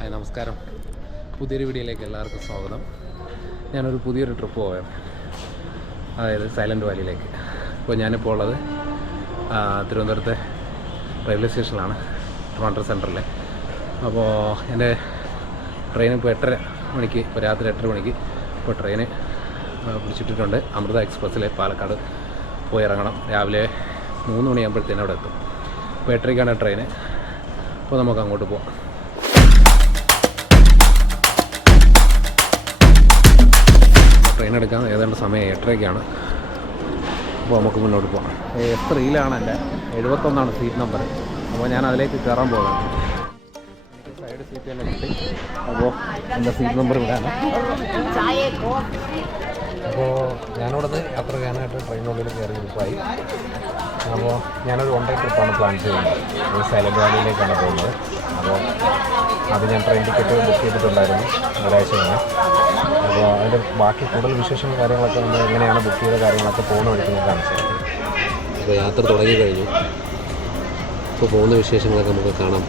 Hi നമസ്കാരം. പുതിയൊരു വീഡിയോയിലേക്ക് എല്ലാവർക്കും സ്വാഗതം. ഞാനൊരു പുതിയൊരു ട്രിപ്പ് പോവുകയാണ്, അതായത് സൈലൻറ്റ് വാലിയിലേക്ക്. അപ്പോൾ ഞാനിപ്പോൾ ഉള്ളത് തിരുവനന്തപുരത്തെ റെയിൽവേ സ്റ്റേഷനിലാണ്, ട്രിവാൻഡ്രം സെൻറ്ററിൽ. അപ്പോൾ എൻ്റെ ട്രെയിൻ ഇപ്പോൾ 8:30 മണിക്ക്, ഇപ്പോൾ രാത്രി 8:30 മണിക്ക് ഇപ്പോൾ ട്രെയിന് പിടിച്ചിട്ടിട്ടുണ്ട്. അമൃത എക്സ്പ്രസ്സിൽ പാലക്കാട് പോയി ഇറങ്ങണം. രാവിലെ 3 മണിയാകുമ്പോഴത്തേനും അവിടെ എത്തും. ഇപ്പോൾ 8:30ക്കാണ് ട്രെയിന്. അപ്പോൾ നമുക്ക് അങ്ങോട്ട് പോകാം. ട്രെയിൻ എടുക്കാൻ ഏതാണ്ട് സമയം 8:30ക്കാണ്. അപ്പോൾ നമുക്ക് മുന്നോട്ട് പോകാം. S3യിലാണ് എൻ്റെ 71 സീറ്റ് നമ്പർ. അപ്പോൾ ഞാൻ അതിലേക്ക് കയറാൻ പോകാം. എനിക്ക് സൈഡ് സീറ്റ് തന്നെ കിട്ടി. അപ്പോൾ എൻ്റെ സീറ്റ് നമ്പർ ഇവിടെയാണ്. അപ്പോൾ ഞാനിവിടെ നിന്ന് യാത്ര ചെയ്യാനായിട്ട് ട്രെയിനുള്ളിൽ കയറി ബുക്കായി. അപ്പോൾ ഞാനൊരു 1 ഡേ ട്രിപ്പാണ് പ്ലാൻ ചെയ്യുന്നത്. സൈലൻറ്റ് വാലിയിലേക്കാണ് പോകുന്നത്. അപ്പോൾ അത് ഞാൻ ട്രെയിൻ ടിക്കറ്റ് ബുക്ക് ചെയ്തിട്ടുണ്ടായിരുന്നു ഒരാഴ്ച മുന്നേ. അപ്പോൾ അതിൻ്റെ ബാക്കി കൂടുതൽ വിശേഷങ്ങളും കാര്യങ്ങളൊക്കെ നമ്മൾ എങ്ങനെയാണ് ബുക്ക് ചെയ്ത കാര്യങ്ങളൊക്കെ പോകുന്ന വഴിക്ക് ഞാൻ കാണിച്ചു തരാം. അപ്പോൾ യാത്ര തുടങ്ങി കഴിഞ്ഞു. ഇപ്പോൾ പോകുന്ന വിശേഷങ്ങളൊക്കെ നമുക്ക് കാണാം.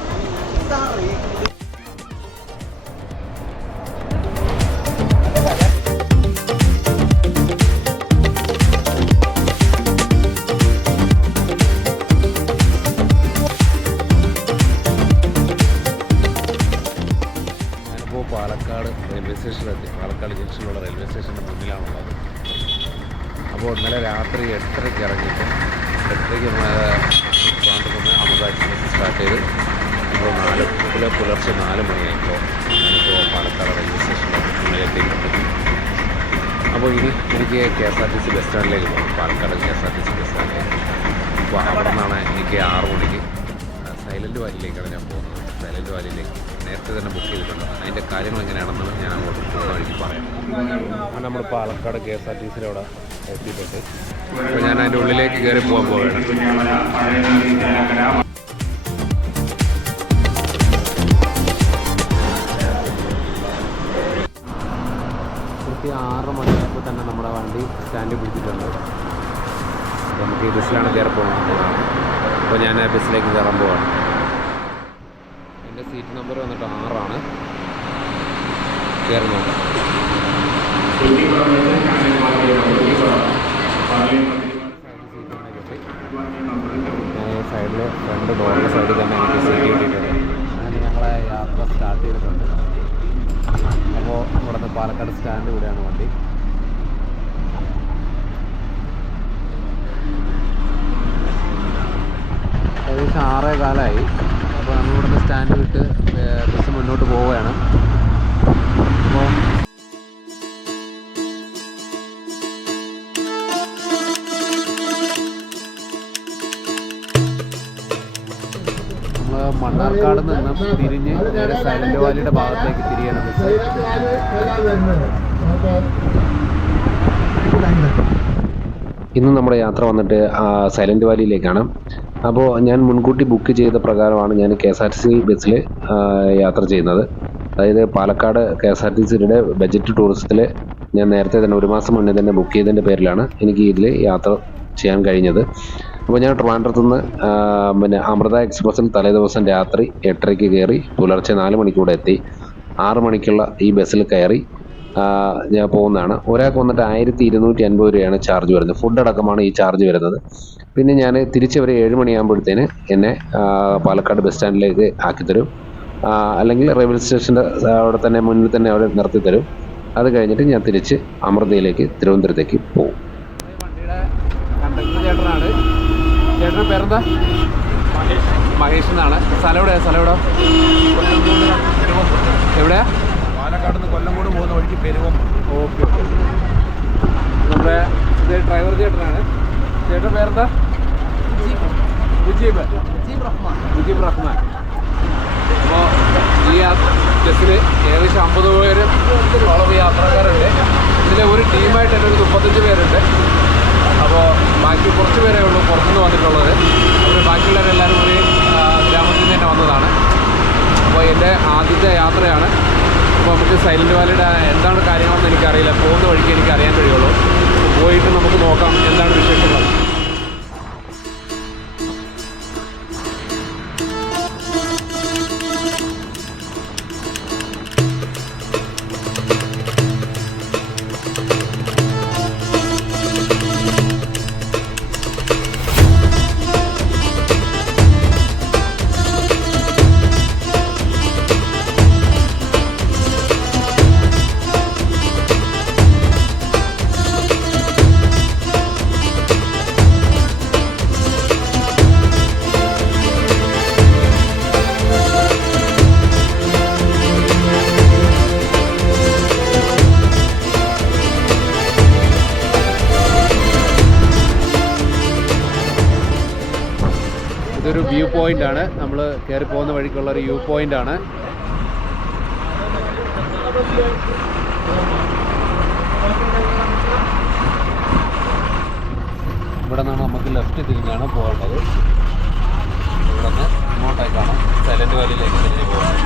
പാലക്കാട് റെയിൽവേ സ്റ്റേഷനിലെത്തി. പാലക്കാട് ജംഗ്ഷനിലുള്ള റെയിൽവേ സ്റ്റേഷൻ്റെ മുന്നിലാണുള്ളത്. അപ്പോൾ ഇന്നലെ രാത്രി 8:30ക്ക് ഇറങ്ങിയിട്ട് 8:30ക്ക് ട്രിവാൻഡ്രത്ത് അമൃത എക്സ്പ്രസ് സ്റ്റാർട്ട് ചെയ്ത് ഇപ്പോൾ പുലർച്ചെ 4 മണിയായിപ്പോൾ ഞാനിപ്പോൾ പാലക്കാട് റെയിൽവേ സ്റ്റേഷനിൽ മുന്നിലെത്തിയിട്ടുണ്ട്. അപ്പോൾ ഇനി എനിക്ക് KSRTC ബസ് സ്റ്റാൻഡിലേക്ക് പോകണം, പാലക്കാട് KSRTC ബസ് സ്റ്റാൻഡിലേക്ക്. അപ്പോൾ അവിടെ നിന്നാണ് എനിക്ക് 6 മണിക്ക് സൈലൻറ്റ് വാലിയിലേക്കാണ് ഞാൻ പോകുന്നത്. സൈലൻറ്റ് വാലിയിലേക്ക് നേരത്തെ തന്നെ ബുക്ക് ചെയ്തിട്ടുണ്ട്. അതിൻ്റെ കാര്യങ്ങൾ എങ്ങനെയാണെന്ന് ഞാൻ അങ്ങോട്ട് പോകുന്ന വഴിക്ക് പറയാം. അപ്പോൾ നമ്മൾ പാലക്കാട് KSRTCയിൽ അവിടെ എത്തിയിട്ടുണ്ട്. അപ്പോൾ ഞാൻ അതിൻ്റെ ഉള്ളിലേക്ക് കയറി പോകാൻ പോവുകയാണ്. കൃത്യം 6 മണിയായപ്പോൾ തന്നെ നമ്മുടെ വണ്ടി സ്റ്റാൻഡിൽ പിടിച്ചിട്ടുണ്ട്. അപ്പോൾ നമുക്ക് ഈ ബസ്സിലാണ് കയറി പോകുന്നത്. അപ്പോൾ ഞാൻ ബസ്സിലേക്ക് കയറാൻ പോവാണ്. എൻ്റെ സീറ്റ് നമ്പർ വന്നിട്ട് 6 കയറി നോക്കാം. സൈഡിൽ ഫ്രണ്ട് ഡോറിൻ്റെ സൈഡിൽ തന്നെ എനിക്ക് സീറ്റ് കിട്ടിയിട്ടുണ്ട്. അങ്ങനെ ഞങ്ങളെ യാത്ര സ്റ്റാർട്ട് ചെയ്തിട്ടുണ്ട്. അപ്പോൾ ഇവിടെ നിന്ന് പാലക്കാട് സ്റ്റാൻഡ് കൂടെയാണ് വണ്ടി. ഏകദേശം 6:15. അപ്പോൾ നമ്മളിവിടുന്ന് സ്റ്റാൻഡ് വിട്ട് ബസ് മുന്നോട്ട് പോവുകയാണ്. അപ്പോൾ നമ്മൾ മണ്ണാർക്കാട് നിന്നും തിരിഞ്ഞ് നേരെ സൈലൻറ്റ് വാലിയുടെ ഭാഗത്തേക്ക് തിരിയണം ബസ്. ഇന്ന് നമ്മുടെ യാത്ര വന്നിട്ട് സൈലൻറ്റ് വാലിയിലേക്കാണ്. അപ്പോൾ ഞാൻ മുൻകൂട്ടി ബുക്ക് ചെയ്ത പ്രകാരമാണ് ഞാൻ KSRTC ബസ്സിൽ യാത്ര ചെയ്യുന്നത്. അതായത് പാലക്കാട് KSRTCയുടെ ബജറ്റ് ടൂറിസത്തിൽ ഞാൻ നേരത്തെ തന്നെ 1 മാസം മുന്നേ തന്നെ ബുക്ക് ചെയ്തതിൻ്റെ പേരിലാണ് എനിക്ക് ഇതിൽ യാത്ര ചെയ്യാൻ കഴിഞ്ഞത്. അപ്പോൾ ഞാൻ ട്രിവാൻഡ്രത്ത് നിന്ന് അമൃത എക്സ്പ്രസ്സിൽ തലേദിവസം രാത്രി 8:30ക്ക് കയറി പുലർച്ചെ 4 മണിക്കൂടെ എത്തി. 6 മണിക്കുള്ള ഈ ബസ്സിൽ കയറി ഞാൻ പോകുന്നതാണ്. ഒരാൾക്ക് വന്നിട്ട് 1250 രൂപയാണ് ചാർജ് വരുന്നത്. ഫുഡ് അടക്കമാണ് ഈ ചാർജ് വരുന്നത്. പിന്നെ ഞാൻ തിരിച്ചവർ 7 മണിയാകുമ്പോഴത്തേന് എന്നെ പാലക്കാട് ബസ് സ്റ്റാൻഡിലേക്ക് ആക്കിത്തരും. അല്ലെങ്കിൽ റെയിൽവേ സ്റ്റേഷൻ്റെ അവിടെ തന്നെ മുന്നിൽ തന്നെ അവിടെ നിർത്തിത്തരും. അത് കഴിഞ്ഞിട്ട് ഞാൻ തിരിച്ച് അമൃതയിലേക്ക് തിരുവനന്തപുരത്തേക്ക് പോകും. വണ്ടിയുടെ കണ്ടക്ടർ ചേട്ടനാണ്. ചേട്ടൻ്റെ പേരെന്താ? മഹേഷ് എന്നാണ്. സ്ഥലം എവിടെയാ? എവിടെയാ? പാലക്കാട് നിന്ന് കൊല്ലംകോട് പോകുന്ന വഴിക്ക് പെരുവം. ഓക്കെ. നമ്മുടെ ഇത് ഡ്രൈവർ ചേട്ടനാണ്. ചേട്ടൻ പേരെന്താ? മുജീബ് റഹ്മാൻ. അപ്പോൾ ഈ ബസ്സിൽ ഏകദേശം 50 പേരോളം യാത്രക്കാരുണ്ട്. ഇതിൽ ഒരു ടീമായിട്ട് തന്നെ ഒരു 35 പേരുണ്ട്. അപ്പോൾ ബാക്കി കുറച്ച് പേരേ ഉള്ളൂ പുറത്തുനിന്ന് വന്നിട്ടുള്ളത്. അവർ ബാക്കിയുള്ളവരെല്ലാവരും ഒരു ഗ്രാമത്തിൽ നിന്ന് തന്നെ വന്നതാണ്. അപ്പോൾ എൻ്റെ ആദ്യത്തെ യാത്രയാണ്. അപ്പോൾ നമുക്ക് സൈലൻറ്റ് വാലിയുടെ എന്താണ് കാര്യങ്ങളെന്ന് എനിക്കറിയില്ല. പോകുന്ന വഴിക്ക് എനിക്ക് അറിയാൻ കഴിയുള്ളൂ. പോയിട്ട് നമുക്ക് നോക്കാം എന്താണ് വിശേഷങ്ങൾ. പോയിന്റ് ആണ്. നമ്മൾ കയറി പോകുന്ന വഴിക്കുള്ള ഒരു വ്യൂ പോയിന്റ് ആണ്. ഇവിടെ നിന്നാണ് നമുക്ക് ലെഫ്റ്റ് തിരിഞ്ഞാണ് പോകേണ്ടത്. ഇവിടെ നിന്ന് ഇങ്ങോട്ടേക്കാണ് സൈലന്റ് വാലിയിലേക്ക് തിരിഞ്ഞ് പോകുന്നത്.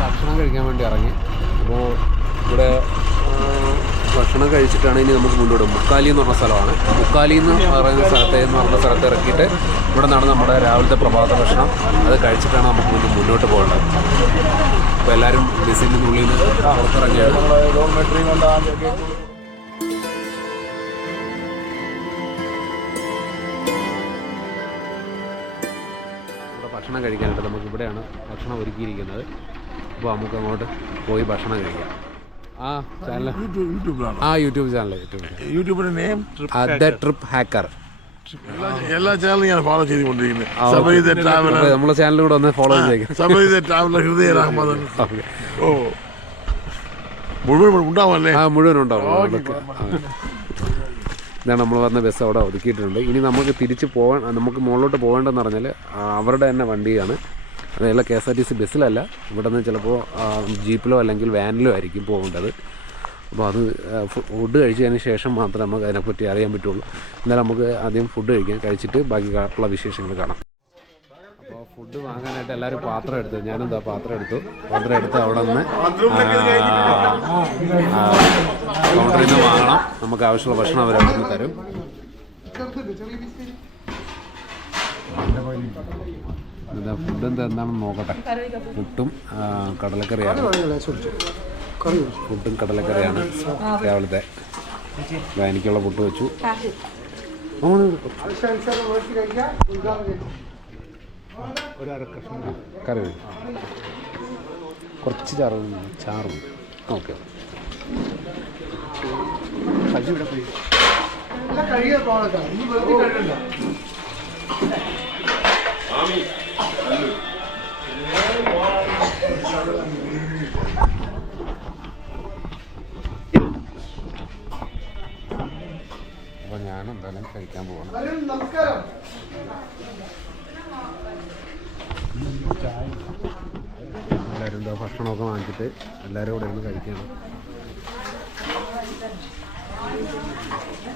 ഭക്ഷണം കഴിക്കാൻ വേണ്ടി ഇറങ്ങി. അപ്പോൾ ഇവിടെ ഭക്ഷണം കഴിച്ചിട്ടാണ് ഇനി നമുക്ക് മുന്നോട്ട്. മുക്കാലി എന്ന് പറഞ്ഞ സ്ഥലമാണ്. മുക്കാലി എന്ന് പറഞ്ഞ സ്ഥലത്ത് ഇറക്കിയിട്ട് ഇവിടെ നിന്നാണ് നമ്മുടെ രാവിലത്തെ പ്രഭാത ഭക്ഷണം. അത് കഴിച്ചിട്ടാണ് നമുക്ക് മുന്നോട്ട് പോകേണ്ടത്. അപ്പോൾ എല്ലാവരും ബസ്സിൻ്റെ ഉള്ളിൽ നിന്ന് പുറത്തിറങ്ങിയാണ്. ഇവിടെ ഭക്ഷണം കഴിക്കാനായിട്ട് നമുക്ക് ഇവിടെയാണ് ഭക്ഷണം ഒരുക്കിയിരിക്കുന്നത്. അപ്പോൾ നമുക്ക് അങ്ങോട്ട് പോയി ഭക്ഷണം കഴിക്കാം. യൂട്യൂബ് ചാനൽ യൂട്യൂബിന്റെ നെയിം ട്രിപ്പ് ഹാക്കർ. എല്ലാ ചാനലും ഞാൻ ഫോളോ ചെയ്തുകൊണ്ടിരിക്കുന്നത്. നമ്മളെ ചാനലും കൂടെ ഒന്ന് ഫോളോ ചെയ്തേക്കാം. മുഴുവൻ ഉണ്ടാവുമല്ലേ? മുഴുവൻ ഉണ്ടാവും. ഇതാണ് നമ്മൾ വന്ന ബസ് അവിടെ ഒതുക്കിയിട്ടുണ്ട്. ഇനി നമുക്ക് തിരിച്ച് പോകാൻ, നമുക്ക് മുകളിലോട്ട് പോകേണ്ടതെന്ന് പറഞ്ഞാൽ അവരുടെ തന്നെ വണ്ടിയാണ്. അതല്ല, KSRTC ബസ്സിലല്ല. ഇവിടെ നിന്ന് ചിലപ്പോൾ ജീപ്പിലോ അല്ലെങ്കിൽ വാനിലോ ആയിരിക്കും പോകേണ്ടത്. അപ്പോൾ അത് ഫുഡ് കഴിച്ചതിന് ശേഷം മാത്രമേ നമുക്ക് അതിനെപ്പറ്റി അറിയാൻ പറ്റുള്ളൂ. എന്നാലും നമുക്ക് ആദ്യം ഫുഡ് കഴിച്ചിട്ട് ബാക്കിയുള്ള വിശേഷങ്ങൾ കാണാം. അപ്പോൾ ഫുഡ് വാങ്ങാനായിട്ട് എല്ലാവരും പാത്രം എടുത്തു. ഞാനെന്താ പാത്രം എടുത്ത് അവിടെ നിന്ന് കൗണ്ടറിൽ നിന്ന് വാങ്ങണം. നമുക്ക് ആവശ്യമുള്ള ഭക്ഷണം അവർ അവിടെ നിന്ന് തരും. ഫുഡ് എന്താണെന്ന് നോക്കട്ടെ. പുട്ടും കടലക്കറിയാണ്. രാവിലത്തെ എനിക്കുള്ള പുട്ട് വെച്ചു. കറി കുറച്ച് ചാറും. ഓക്കെ. അപ്പോൾ ഞാനെന്തായാലും കഴിക്കാൻ പോകണം. എല്ലാവരും എന്താ ഭക്ഷണമൊക്കെ വാങ്ങിച്ചിട്ട് എല്ലാവരും കൂടെ ഇരുന്ന് കഴിക്കണം.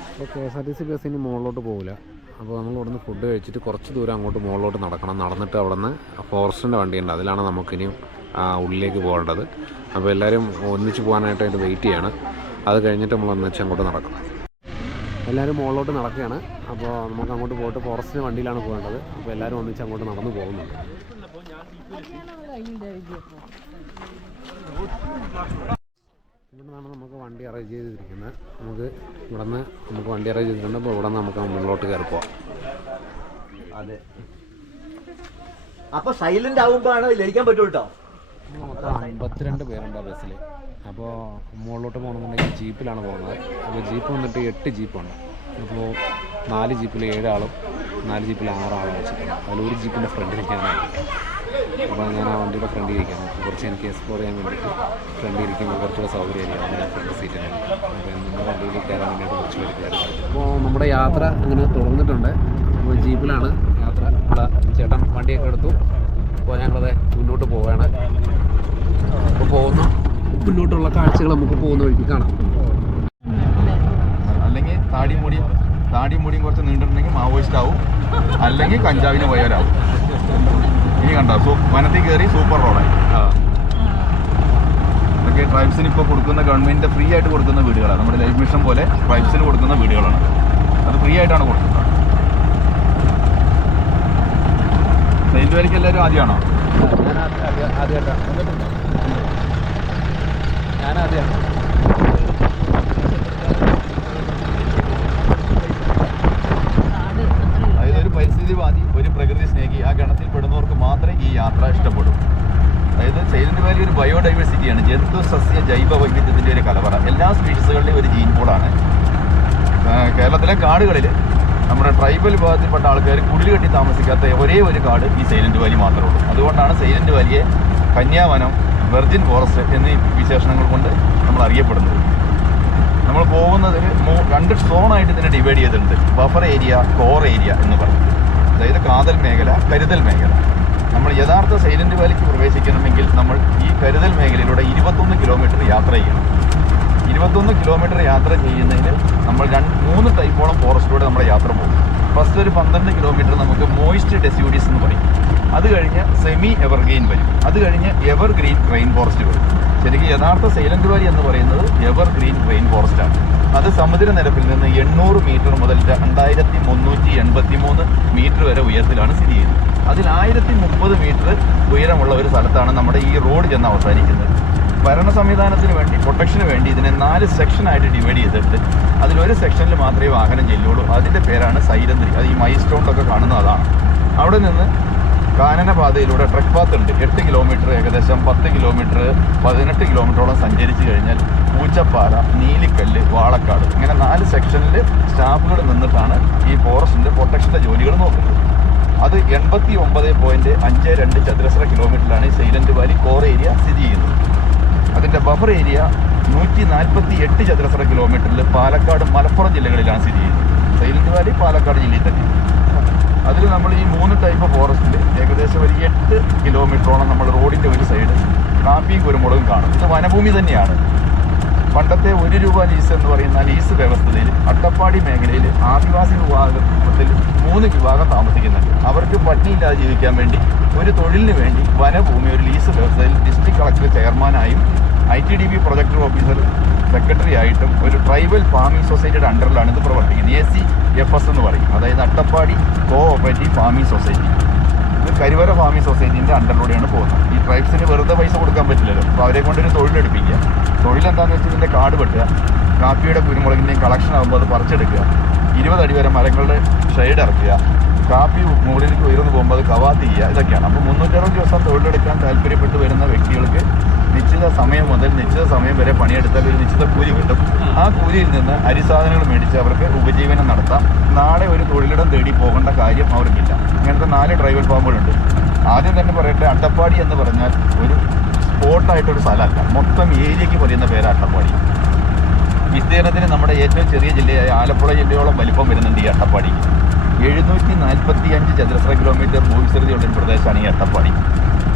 അപ്പോൾ KSRTC ബസ് ഇനി മുകളിലോട്ട് പോകില്ല. അപ്പോൾ നമ്മൾ ഇവിടെ നിന്ന് ഫുഡ് കഴിച്ചിട്ട് കുറച്ച് ദൂരം അങ്ങോട്ട് മുകളിലോട്ട് നടക്കണം. നടന്നിട്ട് അവിടെ നിന്ന് ഫോറസ്റ്റിൻ്റെ വണ്ടിയുണ്ട്, അതിലാണ് നമുക്കിനിയും ഉള്ളിലേക്ക് പോകേണ്ടത്. അപ്പോൾ എല്ലാവരും ഒന്നിച്ച് പോകാനായിട്ട് അതിൻ്റെ വെയിറ്റ് ചെയ്യാണ്. അത് കഴിഞ്ഞിട്ട് നമ്മൾ ഒന്നിച്ച് അങ്ങോട്ട് നടക്കണം. എല്ലാവരും മുകളിലോട്ട് നടക്കുകയാണ്. അപ്പോൾ നമുക്ക് അങ്ങോട്ട് പോയിട്ട് ഫോറസ്റ്റിൻ്റെ വണ്ടിയിലാണ് പോകേണ്ടത്. അപ്പോൾ എല്ലാവരും ഒന്നിച്ച് അങ്ങോട്ട് നടന്നു പോകുന്നുണ്ട്. ഇവിടെ നിന്നാണ് നമുക്ക് വണ്ടി അറേഞ്ച് ചെയ്തിരിക്കുന്നത്. നമുക്ക് വണ്ടി അറേഞ്ച് ചെയ്തിട്ടുണ്ട്. അപ്പോൾ ഇവിടെ നിന്ന് നമുക്ക് മുകളിലോട്ട് കയറി പോവാം. അതെ, അപ്പോൾ സൈലന്റ് ആവുമ്പോഴാണ് ലയിക്കാൻ പറ്റുള്ളൂ കേട്ടോ. നമുക്ക് 52 പേരുണ്ട് ആ ബസ്സിൽ. അപ്പോൾ മുകളിലോട്ട് പോകണമെന്നുണ്ടെങ്കിൽ ജീപ്പിലാണ് പോകുന്നത്. അപ്പോൾ ജീപ്പ് വന്നിട്ട് 8 ജീപ്പാണ്. അപ്പോൾ 4 ജീപ്പിൽ 7 ആളും 4 ജീപ്പിൽ 6 ആളും വെച്ചിട്ടുണ്ട്. അതിലൊരു ജീപ്പിൻ്റെ ഫ്രണ്ടിൽ ഞാനാണ്. അപ്പോൾ ഞാൻ ആ വണ്ടിയുടെ ഫ്രണ്ടിൽ ഇരിക്കുകയാണ്. കുറച്ച് എനിക്ക് എക്സ്പ്ലോർ ചെയ്യാൻ വേണ്ടിയിട്ട് ഫ്രണ്ടിൽ ഇരിക്കുമ്പോൾ കുറച്ചുകൂടെ സൗകര്യമായിരിക്കും. അങ്ങനെ ഫ്രണ്ട് സീറ്റിലാണ്. അപ്പോൾ നമ്മുടെ വണ്ടിയിൽ കയറാൻ വേണ്ടിയിട്ട് കുറച്ച് പേര് കയറി. അപ്പോൾ നമ്മുടെ യാത്ര അങ്ങനെ തുടർന്നിട്ടുണ്ട്. അപ്പോൾ ജീപ്പിലാണ് യാത്ര. ഇവിടെ ചേട്ടൻ വണ്ടിയൊക്കെ എടുത്തു. അപ്പോൾ ഞങ്ങളത് മുന്നോട്ട് പോവുകയാണ്. അപ്പോൾ മുന്നോട്ടുള്ള കാഴ്ചകൾ നമുക്ക് പോകുന്ന വഴിക്ക് കാണാം. അല്ലെങ്കിൽ താടിയും മുടിയും കുറച്ച് നീണ്ടിട്ടുണ്ടെങ്കിൽ മാവോയിസ്റ്റ് ആവും, അല്ലെങ്കിൽ കഞ്ചാവിന് പോയവരാവും. ഇനി കണ്ടോ, വനത്തിൽ കയറി സൂപ്പർ റോഡായി. ഇതൊക്കെ ട്രൈബ്സിന് ഇപ്പോൾ കൊടുക്കുന്ന ഗവൺമെൻറ്റിൻ്റെ ഫ്രീ ആയിട്ട് കൊടുക്കുന്ന വീടുകളാണ്. നമ്മുടെ ലൈഫ് മിഷൻ പോലെ ട്രൈബ്സിന് കൊടുക്കുന്ന വീടുകളാണ്. അത് ഫ്രീ ആയിട്ടാണ് കൊടുക്കുന്നത്. സെയിൻറ്റ് വാലിക്ക് എല്ലാവരും ആദ്യമാണോ? ഞാനാദ്യമാണ്. അതായത് ഒരു പരിസ്ഥിതിവാദി, ഒരു പ്രകൃതി സ്നേഹി, ആ ഗണത്തിൽ പെടുന്നവർക്ക് മാത്രമേ ഈ യാത്ര ഇഷ്ടപ്പെടൂ. അതായത് സൈലന്റ് വാലി ഒരു ബയോഡൈവേഴ്സിറ്റിയാണ്. ജന്തു സസ്യ ജൈവ വൈവിധ്യത്തിൻ്റെ ഒരു കലവറ. എല്ലാ സ്പീഷീസുകളുടെയും ഒരു ജീൻ പൂളാണ്. കേരളത്തിലെ കാടുകളിൽ നമ്മുടെ ട്രൈബൽ വിഭാഗത്തിൽപ്പെട്ട ആൾക്കാർ കുടിൽ കെട്ടി താമസിക്കാത്ത ഒരേ ഒരു കാട് ഈ സൈലന്റ് വാലി മാത്രമേ ഉള്ളൂ. അതുകൊണ്ടാണ് സൈലന്റ് വാലിയെ കന്യാവനം, വെർജിൻ ഫോറസ്റ്റ് എന്നീ വിശേഷണങ്ങൾ കൊണ്ട് നമ്മൾ അറിയപ്പെടുന്നത്. നമ്മൾ പോകുന്നതിൽ 2 സോണായിട്ട് ഇതിനെ ഡിവൈഡ് ചെയ്തിട്ടുണ്ട്. ബഫർ ഏരിയ, കോർ ഏരിയ എന്ന് പറഞ്ഞിട്ട്. അതായത് കാതൽ മേഖല, കരുതൽ മേഖല. നമ്മൾ യഥാർത്ഥ സൈലന്റ് വാലിക്ക് പ്രവേശിക്കണമെങ്കിൽ നമ്മൾ ഈ കരുതൽ മേഖലയിലൂടെ 21 കിലോമീറ്റർ യാത്ര ചെയ്യണം. 21 കിലോമീറ്റർ യാത്ര ചെയ്യുന്നതിന് നമ്മൾ 3 ടൈപ്പോളം ഫോറസ്റ്റിലൂടെ നമ്മുടെ യാത്ര പോകും. ഫസ്റ്റ് ഒരു 12 കിലോമീറ്റർ നമുക്ക് മോയിസ്റ്റ് ഡെസ്യൂഡീസ് എന്ന് പറയും. അത് കഴിഞ്ഞ് സെമി എവർഗ്രീൻ വരും. അത് കഴിഞ്ഞ് എവർഗ്രീൻ റെയിൻ ഫോറസ്റ്റ് വരും. ശരിക്കും യഥാർത്ഥ സൈലന്റ് വാലി എന്ന് പറയുന്നത് എവർഗ്രീൻ റെയിൻ ഫോറസ്റ്റാണ്. അത് സമുദ്രനിരപ്പിൽ നിന്ന് 800 മീറ്റർ മുതൽ 2383 മീറ്റർ വരെ ഉയരത്തിലാണ് സ്ഥിതി ചെയ്യുന്നത്. അതിൽ 1030 മീറ്റർ ഉയരമുള്ള ഒരു സ്ഥലത്താണ് നമ്മുടെ ഈ റോഡ് ചെന്ന് അവസാനിക്കുന്നത്. ഭരണ സംവിധാനത്തിന് വേണ്ടി, പ്രൊട്ടക്ഷന് വേണ്ടി ഇതിനെ 4 സെക്ഷനായിട്ട് ഡിവൈഡ് ചെയ്തിട്ട് അതിലൊരു സെക്ഷനിൽ മാത്രമേ വാഹനം ചെല്ലുള്ളൂ. അതിൻ്റെ പേരാണ് സൈലന്ത്രി. അത് ഈ മൈൽ സ്റ്റോണിലൊക്കെ കാണുന്ന അതാണ്. അവിടെ നിന്ന് കാനനപാതയിലൂടെ ട്രക്ക് പാത്ത് ഉണ്ട്. 8 കിലോമീറ്റർ, ഏകദേശം 10 കിലോമീറ്റർ, 18 കിലോമീറ്ററോളം സഞ്ചരിച്ച് കഴിഞ്ഞാൽ പൂച്ചപ്പാറ, നീലിക്കല്ല്, വാളക്കാട്, ഇങ്ങനെ 4 സെക്ഷനിൽ സ്റ്റാഫുകൾ നിന്നിട്ടാണ് ഈ ഫോറസ്റ്റിൻ്റെ പ്രൊട്ടക്ഷൻ്റെ ജോലികൾ നോക്കുന്നത്. അത് 89.52 ചതുരശ്ര കിലോമീറ്ററിലാണ് ഈ സൈലന്റ് വാലി കോർ ഏരിയ സ്ഥിതി ചെയ്യുന്നത്. അതിൻ്റെ ബഫർ ഏരിയ 148 ചതുരശ്ര കിലോമീറ്ററിൽ പാലക്കാട്, മലപ്പുറം ജില്ലകളിലാണ് സ്ഥിതി ചെയ്യുന്നത്. സൈലന്റ് വാലി പാലക്കാട് ജില്ലയിൽ തന്നെ. അതിൽ നമ്മൾ ഈ 3 ടൈപ്പ് ഫോറസ്റ്റിൽ ഏകദേശം ഒരു 8 കിലോമീറ്ററോളം നമ്മൾ റോഡിൻ്റെ ഒരു സൈഡ് കാപ്പിയും കുരുമുളകും കാണും. ഇത് വനഭൂമി തന്നെയാണ്. പണ്ടത്തെ 1 രൂപ ലീസ് എന്ന് പറയുന്ന ലീസ് വ്യവസ്ഥയിൽ അട്ടപ്പാടി മേഖലയിൽ ആദിവാസി വിഭാഗത്തിൽ 3 വിഭാഗം താമസിക്കുന്നുണ്ട്. അവർക്ക് പട്ടിണിയില്ലാതെ ജീവിക്കാൻ വേണ്ടി, ഒരു തൊഴിലിന് വേണ്ടി വനഭൂമി ഒരു ലീസ് വ്യവസ്ഥയിൽ ഡിസ്ട്രിക്ട് കളക്ടർ ചെയർമാനായും ITDB പ്രൊജക്ടർ ഓഫീസർ സെക്രട്ടറി ആയിട്ടും ഒരു ട്രൈബൽ ഫാമിംഗ് സൊസൈറ്റിയുടെ അണ്ടറിലാണ് ഇത് പ്രവർത്തിക്കുന്നത്. ACFS എന്ന് പറയും. അതായത് അട്ടപ്പാടി കോഓപ്പറേറ്റീവ് ഫാമിംഗ് സൊസൈറ്റി. ഇത് കരിവര ഫാമിംഗ് സൊസൈറ്റീൻ്റെ അണ്ടറിലൂടെയാണ് പോകുന്നത്. ഈ ട്രൈബ്സിന് വെറുതെ പൈസ കൊടുക്കാൻ പറ്റില്ലല്ലോ. അപ്പോൾ അവരെ കൊണ്ടൊരു തൊഴിലെടുപ്പിക്കുക. തൊഴിലെന്താണെന്ന് വെച്ചാൽ ഇതിൻ്റെ കാട് വെട്ടുക, കാപ്പിയുടെ കുരുമുളകിൻ്റെയും കളക്ഷൻ ആകുമ്പോൾ അത് പറിച്ചെടുക്കുക, 20 അടി വരെ മരങ്ങളുടെ ഷെയ്ഡ് ഇറക്കുക, കാപ്പി മുകളിലേക്ക് ഉയർന്നു പോകുമ്പോൾ അത് കവാത്ത് ചെയ്യുക. ഇതൊക്കെയാണ്. അപ്പോൾ 360 ദിവസം തൊഴിലെടുക്കാൻ താല്പര്യപ്പെട്ട് വരുന്ന വ്യക്തികൾക്ക് നിശ്ചിത സമയം മുതൽ നിശ്ചിത സമയം വരെ പണിയെടുത്താൽ ഒരു നിശ്ചിത കൂലി കിട്ടും. ആ കൂലിയിൽ നിന്ന് അരിസാധനങ്ങൾ മേടിച്ച് അവർക്ക് ഉപജീവനം നടത്താം. നാളെ ഒരു തൊഴിലിടം തേടി പോകേണ്ട കാര്യം അവർക്കില്ല. ഇങ്ങനത്തെ 4 ട്രൈബൽ ഫാമുകളുണ്ട്. ആദ്യം തന്നെ പറയട്ടെ, അട്ടപ്പാടി എന്ന് പറഞ്ഞാൽ ഒരു സ്പോട്ടായിട്ടൊരു സ്ഥലമല്ല. മൊത്തം ഏരിയയ്ക്ക് പറയുന്ന പേര് അട്ടപ്പാടി. വിസ്തീർണത്തിന് നമ്മുടെ ഏറ്റവും ചെറിയ ജില്ലയായ ആലപ്പുഴ ജില്ലയോളം വലിപ്പം വരുന്നുണ്ട് ഈ അട്ടപ്പാടി. 745 ചതുരശ്ര കിലോമീറ്റർ ഭൂവിസ്തൃതിയുള്ളൊരു പ്രദേശമാണ് ഈ അട്ടപ്പാടി.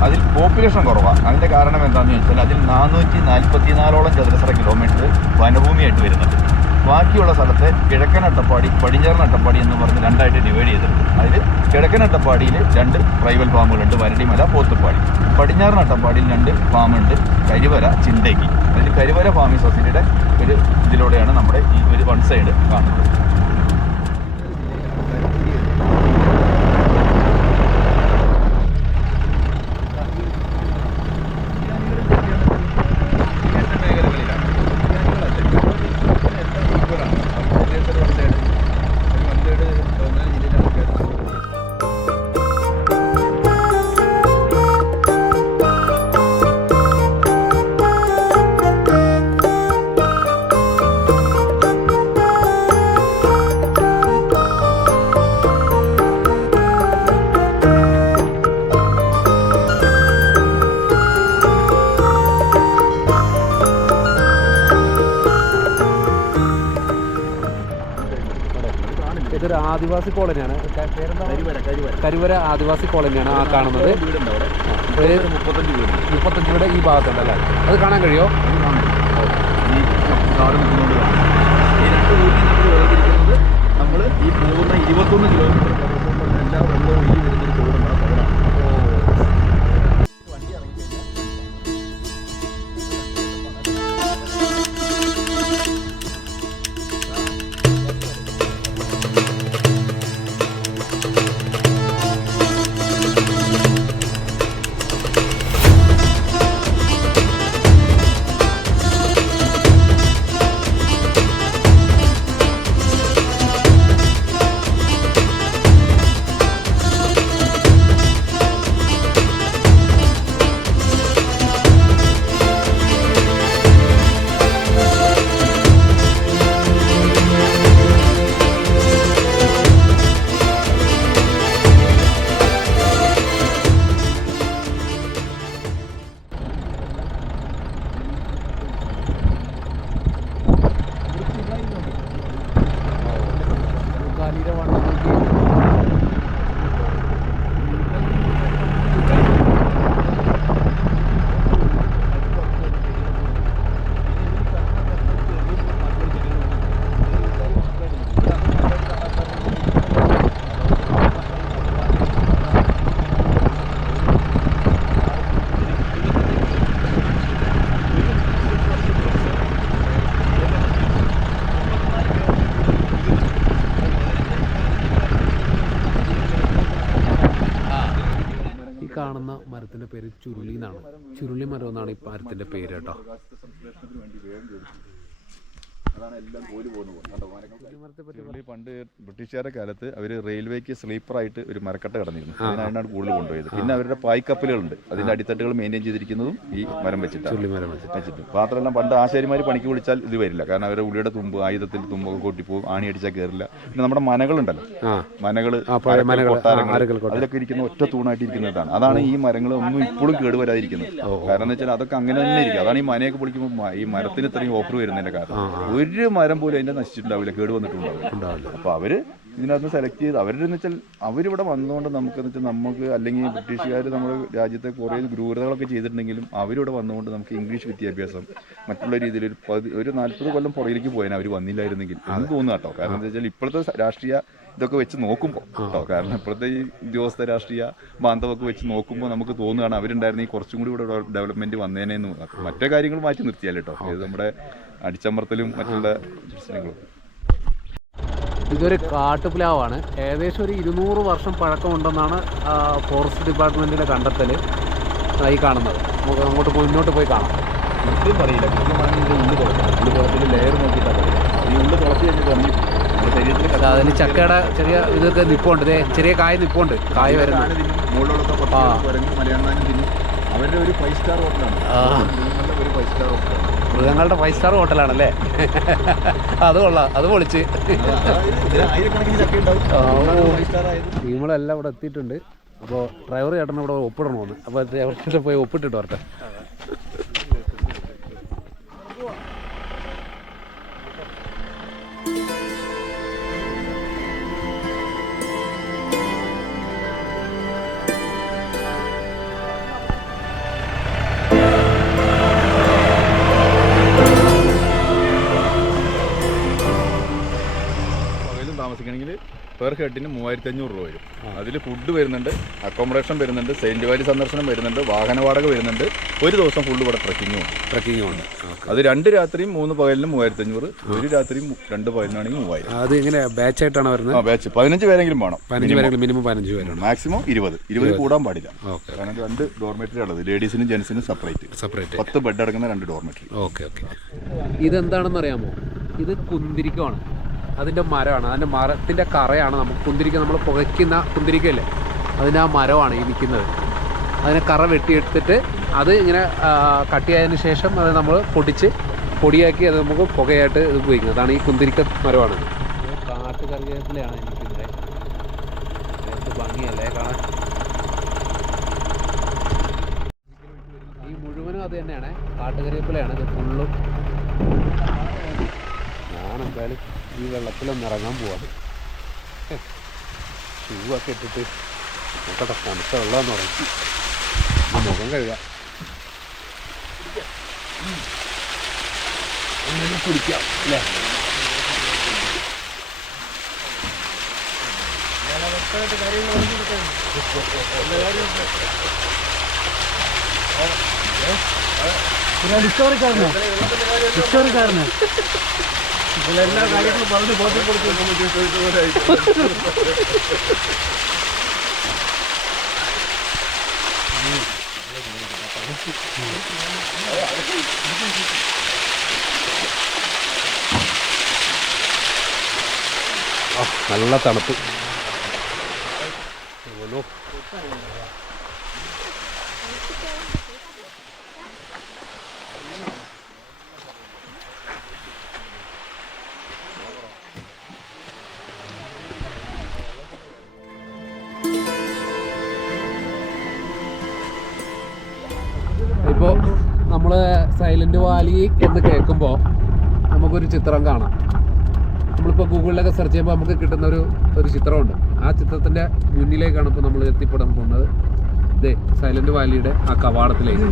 അതിൽ പോപ്പുലേഷൻ കുറവാണ്. അതിൻ്റെ കാരണം എന്താണെന്ന് ചോദിച്ചാൽ അതിൽ 444ഓളം ചതുരശ്ര കിലോമീറ്റർ വനഭൂമിയായിട്ട് വരുന്നുണ്ട്. ബാക്കിയുള്ള സ്ഥലത്തെ കിഴക്കൻ അട്ടപ്പാടി, പടിഞ്ഞാറൻ അട്ടപ്പാടി എന്ന് പറഞ്ഞ് 2ആയിട്ട് ഡിവൈഡ് ചെയ്തിട്ടുണ്ട്. അതിൽ കിഴക്കൻ അട്ടപ്പാടിയിൽ 2 ട്രൈബൽ ഫാമുകളുണ്ട്, വരടിമല, പോത്തുപ്പാടി. പടിഞ്ഞാറൻ അട്ടപ്പാടിയിൽ 2 ഫാമുണ്ട്, കരിവര, ചിന്തേക്കി. അതിൽ കരിവര ഫാമിംഗ് സൊസൈറ്റിയുടെ ഒരു ഇതിലൂടെയാണ് നമ്മുടെ ഈ ഒരു 1 സൈഡ് കാണുന്നത്. ഇതൊരു ആദിവാസി കോളനിയാണ്. കരിവര ആദിവാസി കോളനിയാണ് ആ കാണുന്നത്. ഒരു 35 വീട് ഈ ഭാഗത്തുണ്ടല്ലേ? അത് കാണാൻ കഴിയുമോ? ഈ കാട് നിൽക്കുന്നതുകൊണ്ട് കാണാം. ഈ 2 ഊരിൽ നമ്മൾ വേർതിരിക്കുന്നത് നമ്മൾ ഈ പോകുന്ന 21 കിലോമീറ്റർ എല്ലാ വെള്ളവും ഒഴുകി വരുന്നൊരു തോടുണ്ട്. ആ തോടാണ്. വണ്ടി ഇറങ്ങിക്കഴിഞ്ഞാൽ കാണുന്ന മരത്തിൻ്റെ പേര് ചുരുളി എന്നാണ്. ചുരുളി മരം എന്നാണ് ഈ മരത്തിൻ്റെ പേര് കേട്ടോ. പണ്ട് ബ്രിട്ടീഷുകാരുടെ കാലത്ത് അവർ റെയിൽവേക്ക് സ്ലീപ്പറായിട്ട് ഒരു മരക്കട്ട കടന്നിരുന്നു. അതിനാണ് കൂടുതൽ കൊണ്ടുപോയത്. പിന്നെ അവരുടെ പായ്ക്കപ്പലുകളുണ്ട്, അതിന്റെ അടിത്തട്ടുകൾ മെയിൻറ്റെയിൻ ചെയ്തിരിക്കുന്നതും ഈ മരം വെച്ചിട്ട്. മാത്രമല്ല പണ്ട് ആശാരിമാർ പണിക്ക് വിളിച്ചാൽ ഇത് വരില്ല, കാരണം അവരുടെ ഉള്ളിയുടെ തുമ്പ്, ആയുധത്തിന്റെ തുമ്പൊക്കെ കൊട്ടിപ്പോവും, ആണി അടിച്ചാൽ കയറില്ല. പിന്നെ നമ്മുടെ മനകളുണ്ടല്ലോ, മനകള്, അതിലൊക്കെ ഇരിക്കുന്ന ഒറ്റ തൂണായിട്ട് ഇരിക്കുന്നതാണ്. അതാണ് ഈ മരങ്ങൾ ഒന്നും ഇപ്പോഴും കേടുവരാതിരിക്കുന്നത്. കാരണം എന്ന് വെച്ചാൽ അതൊക്കെ അങ്ങനെ തന്നെ ഇരിക്കും. അതാണ് ഈ മനയൊക്കെ പൊളിക്കുമ്പോൾ ഈ മരത്തിന് ഇത്രയും ഓഫർ വരുന്നതിന്റെ കാരണം. ഒരു മരം പോലും അതിന്റെ നശിച്ചിട്ടുണ്ടാവില്ല, കേട് വന്നിട്ടുണ്ടാവില്ല. അപ്പൊ അവര് ഇതിനകത്ത് സെലക്ട് ചെയ്ത് അവരെന്ന് വെച്ചാൽ അവരിവിടെ വന്നുകൊണ്ട് നമുക്കെന്ന് വെച്ചാൽ നമുക്ക്, അല്ലെങ്കിൽ ബ്രിട്ടീഷുകാർ നമ്മുടെ രാജ്യത്തെ കുറേ ക്രൂരതകളൊക്കെ ചെയ്തിട്ടുണ്ടെങ്കിലും അവരിവിടെ വന്നുകൊണ്ട് നമുക്ക് ഇംഗ്ലീഷ് വിദ്യാഭ്യാസം മറ്റുള്ള രീതിയിൽ ഒരു 40 കൊല്ലം പുറകിലേക്ക് പോയാൽ അവർ വന്നില്ലായിരുന്നെങ്കിൽ എന്ന് തോന്നുക കേട്ടോ. കാരണം എന്താ വെച്ചാൽ ഇപ്പോഴത്തെ രാഷ്ട്രീയ ഇതൊക്കെ വെച്ച് നോക്കുമ്പോൾ കേട്ടോ, കാരണം ഇപ്പോഴത്തെ ഈ ഉദ്യോഗസ്ഥ രാഷ്ട്രീയ ബാന്ധവൊക്കെ വെച്ച് നോക്കുമ്പോൾ നമുക്ക് തോന്നുകയാണ് അവരുണ്ടായിരുന്നെങ്കിൽ കുറച്ചും കൂടി ഇവിടെ ഡെവലപ്മെന്റ് വന്നേനെന്ന്. മറ്റേ കാര്യങ്ങൾ മാറ്റി നിർത്തിയാൽ കേട്ടോ, ഇത് നമ്മുടെ അടിച്ചമർത്തലും മറ്റുള്ള പ്രശ്നങ്ങളും. ഇതൊരു കാട്ടുപ്ലാവാണ്. ഏകദേശം ഒരു 200 വർഷം പഴക്കമുണ്ടെന്നാണ് ഫോറസ്റ്റ് ഡിപ്പാർട്ട്മെൻറ്റിൻ്റെ കണ്ടെത്തൽ. ഈ കാണുന്നത് അങ്ങോട്ട് മുന്നോട്ട് പോയി കാണാം. ഇത്രയും പറയില്ല, കൃത്യമാണ് ഇതിൻ്റെ ഉള്ളു തുളത്തിൽ ലെയർ നോക്കിയിട്ടാണ് പറയുന്നത്. ഈ ഉള്ളു തുളച്ച് കഴിഞ്ഞ് തുടങ്ങി ശരീരത്തിൽ അതിന് ചക്കയുടെ ചെറിയ ഇതൊക്കെ നിപ്പുണ്ട്, ചെറിയ കായ് നിപ്പുണ്ട്, കായ് വരുന്നത് മുകളിലൊക്കെ മലയാളം തിന്നും. അവരുടെ ഒരു 5 സ്റ്റാർ ഹോട്ടലാണ്, ഒരു 5 സ്റ്റാർ ഹോട്ടലാണ്. മൃഗങ്ങളുടെ 5 സ്റ്റാർ ഹോട്ടലാണല്ലേ? അത് കൊള്ളാം, അത് പൊളിച്ച്. ടീമുകളെല്ലാം ഇവിടെ എത്തിയിട്ടുണ്ട്. അപ്പോൾ ഡ്രൈവർ ചേട്ടൻ ഇവിടെ ഒപ്പിടണമെന്ന്. അപ്പോൾ ഡ്രൈവർ പോയി ഒപ്പിട്ടിട്ട് വരട്ടെ. താമസിക്കണമെങ്കിൽ പെർ ഹെഡിന് 3500 രൂപ വരും. അതിൽ ഫുഡ് വരുന്നുണ്ട്, അക്കോമഡേഷൻ വരുന്നുണ്ട്, സെയിൻറ്റ് വാലി സന്ദർശനം വരുന്നുണ്ട്, വാഹന വാടക വരുന്നുണ്ട്. ഒരു ദിവസം ഫുള്ള് ഇവിടെ ട്രക്കിങ്ങും ഉണ്ട്. അത് 2 രാത്രിയും 3 പകലിനും 3500, 1 രാത്രിയും 2 പകലിനാണെങ്കിൽ 3000. അത് ഇങ്ങനെ ബാച്ച് ആയിട്ടാണ് വരുന്നത്? ബാച്ച് 15 പേരെങ്കിലും വേണം. 15 പേരെങ്കിലും, മിനിമം 15 പേരാണ്. മാക്സിമം 20 കൂടാൻ പാടില്ല. കാരണം 2 ഡോർമെറ്ററി ഉള്ളത്, ലേഡീസിനും ജെൻസിനും സെപ്പറേറ്റ് 10 ബെഡ് അടങ്ങുന്ന 2 ഡോർമെറ്ററി. ഓക്കെ. ഇതെന്താണെന്ന് അറിയാമോ? ഇത് കുന്തിരിക്കമാണ്. അതിൻ്റെ മരമാണ്, അതിൻ്റെ മരത്തിൻ്റെ കറയാണ് നമുക്ക് കുന്തിരിക്ക, നമ്മൾ പുകയ്ക്കുന്ന കുന്തിരിക്കല്ലേ, അതിൻ്റെ ആ മരമാണ് ഈ നിൽക്കുന്നത്. അതിനെ കറ വെട്ടിയെടുത്തിട്ട് അത് ഇങ്ങനെ കട്ടിയായതിന് ശേഷം അത് നമ്മൾ പൊടിയാക്കി അത് നമുക്ക് പുകയായിട്ട് ഇത് ഉപയോഗിക്കുന്നത്. അതാണ് ഈ കുന്തിരിക്ക മരമാണ്. കാട്ടുകറിവേപ്പിലയാണ് എനിക്കിവിടെ. എന്ത് ഭംഗിയല്ലേ കാണാൻ. ഈ മുഴുവനും അത് തന്നെയാണ്, കാട്ടുകറിവേപ്പിലയാണ്. ഇത് ഫുള്ളും. ഞാനെന്തായാലും ഈ വെള്ളത്തിലൊന്ന് ഇറങ്ങാൻ പോവാണ്. ഷൂവൊക്കെ ഇട്ടിട്ട് നോക്കട്ടെ, തണുത്ത വെള്ളമെന്ന് പറയും. മുഖം കഴുകാം, അങ്ങനെ കുടിക്കാം അല്ലേ? ഡിസ്കവറിക്കാരനോ? ഇതിലെല്ലാ കാര്യങ്ങളും പറഞ്ഞ് ബോധ്യപ്പെടുത്തി. നല്ല തണുപ്പ്. ഇപ്പോൾ നമ്മൾ സൈലന്റ് വാലി എന്ന് കേൾക്കുമ്പോൾ നമുക്കൊരു ചിത്രം കാണാം. നമ്മളിപ്പോൾ ഗൂഗിളിലൊക്കെ സെർച്ച് ചെയ്യുമ്പോൾ നമുക്ക് കിട്ടുന്ന ഒരു ചിത്രമുണ്ട്. ആ ചിത്രത്തിൻ്റെ മുന്നിലേക്കാണ് ഇപ്പോൾ നമ്മൾ എത്തിപ്പെടാൻ പോകുന്നത്. ഇതേ സൈലന്റ് വാലിയുടെ ആ കവാടത്തിലേക്ക്.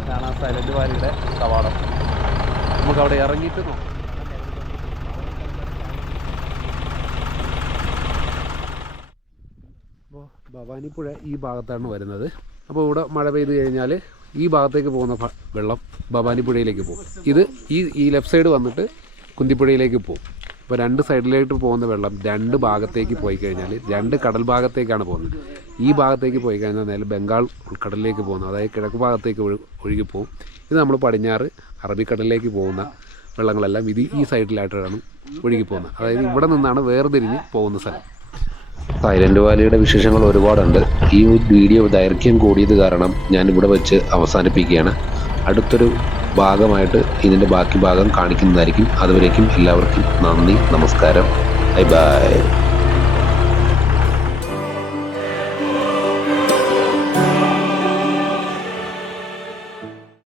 ഇതാണ് ആ സൈലന്റ് വാലിയുടെ കവാടം. നമുക്കവിടെ ഇറങ്ങിയിട്ട് നോക്കാം. അപ്പോൾ ഭവാനിപ്പുഴ ഈ ഭാഗത്താണ് വരുന്നത്. അപ്പോൾ ഇവിടെ മഴ പെയ്ത് കഴിഞ്ഞാൽ ഈ ഭാഗത്തേക്ക് പോകുന്ന വെള്ളം ഭവാനിപ്പുഴയിലേക്ക് പോകും. ഇത് ഈ ലെഫ്റ്റ് സൈഡ് വന്നിട്ട് കുന്തിപ്പുഴയിലേക്ക് പോകും. ഇപ്പോൾ 2 സൈഡിലേക്ക് പോകുന്ന വെള്ളം 2 ഭാഗത്തേക്ക് പോയി കഴിഞ്ഞാൽ 2 കടൽ ഭാഗത്തേക്കാണ് പോകുന്നത്. ഈ ഭാഗത്തേക്ക് പോയി കഴിഞ്ഞാൽ നേരെ ബംഗാൾ ഉൾക്കടലിലേക്ക് പോകുന്നു, അതായത് കിഴക്ക് ഭാഗത്തേക്ക് ഒഴുകിപ്പോകും. ഇത് നമ്മൾ പടിഞ്ഞാറ് അറബിക്കടലിലേക്ക് പോകുന്ന വെള്ളങ്ങളെല്ലാം ഈ സൈഡിലായിട്ടാണ് ഒഴുകിപ്പോകുന്നത്. അതായത് ഇവിടെ നിന്നാണ് വേർതിരിഞ്ഞ് പോകുന്ന സ്ഥലം. സൈലന്റ് വാലിയുടെ വിശേഷങ്ങൾ ഒരുപാടുണ്ട്. ഈ വീഡിയോ ദൈർഘ്യം കൂടിയത് കാരണം ഞാൻ ഇവിടെ വെച്ച് അവസാനിപ്പിക്കുകയാണ്. അടുത്തൊരു ഭാഗമായിട്ട് ഇതിൻ്റെ ബാക്കി ഭാഗം കാണിക്കുന്നതായിരിക്കും. അതുവരേക്കും എല്ലാവർക്കും നന്ദി, നമസ്കാരം, ബൈ ബൈ.